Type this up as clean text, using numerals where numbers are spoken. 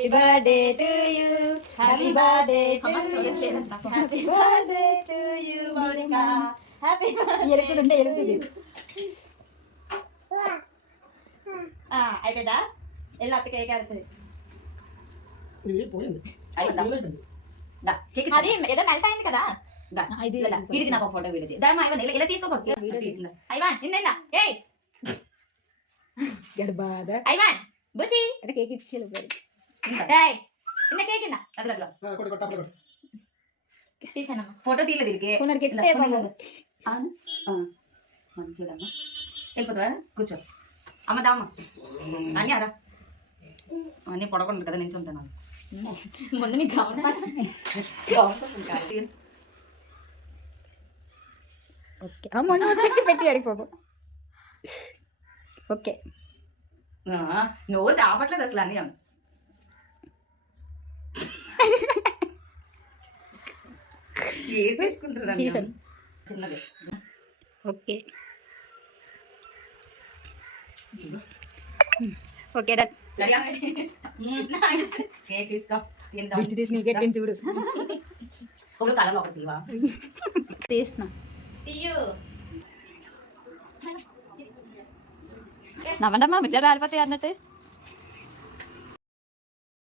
Happy birthday to you. Happy birthday to you. Happy birthday to you, Monica. Happy birthday. ఎలుగుతుంది. అయిపోయిందా? ఎలా అత్త cake ఆడుతుంది. ఇది పోయింది. అది ఏదో మెల్ట్ అయింది కదా. ఇది నాకు ఫోటో వీడియో. దాని ఐవన్ ఇలా తీసుకోకూడదు. వీడియో తీసిందా? ఐవన్ నిన్నేనా? ఏయ్. గర్బాద. ఐవన్ బుచి. అరే కేక్ ఇచ్చేలు బరి. ఏయ్. నిన్న కేక్ ఇందా. అదలా. కొట్టు కొట్టు అప్లై తీసనా. ఫోటో తీయలేదు ఇదికే. కొనరికి ఎత్తే బాగుంది. మంచిదమ్మ. వెళ్ళిపోతావా? కూర్చో. అమ్మ దామ్మ. అన్నీ అదా. అన్నీ పొడకుండా కదా నించుంటాను. ముందు నీకు గౌన్ ఓకే అమ్మ పెట్టి అడిగిపోకు ఓకే నువ్వు చాపట్లేదు అసలు అన్నీ ఏం చేసుకుంటున్నా చిన్నది ఓకే ఓకే డన్ తీసుకో తీసి నీకు చూడు ఒక కలర్ ఒకటి తీవా తీస్తున్నా నవ్వండమ్మా మిద్దరు రాలిపోతాయి అన్నట్టు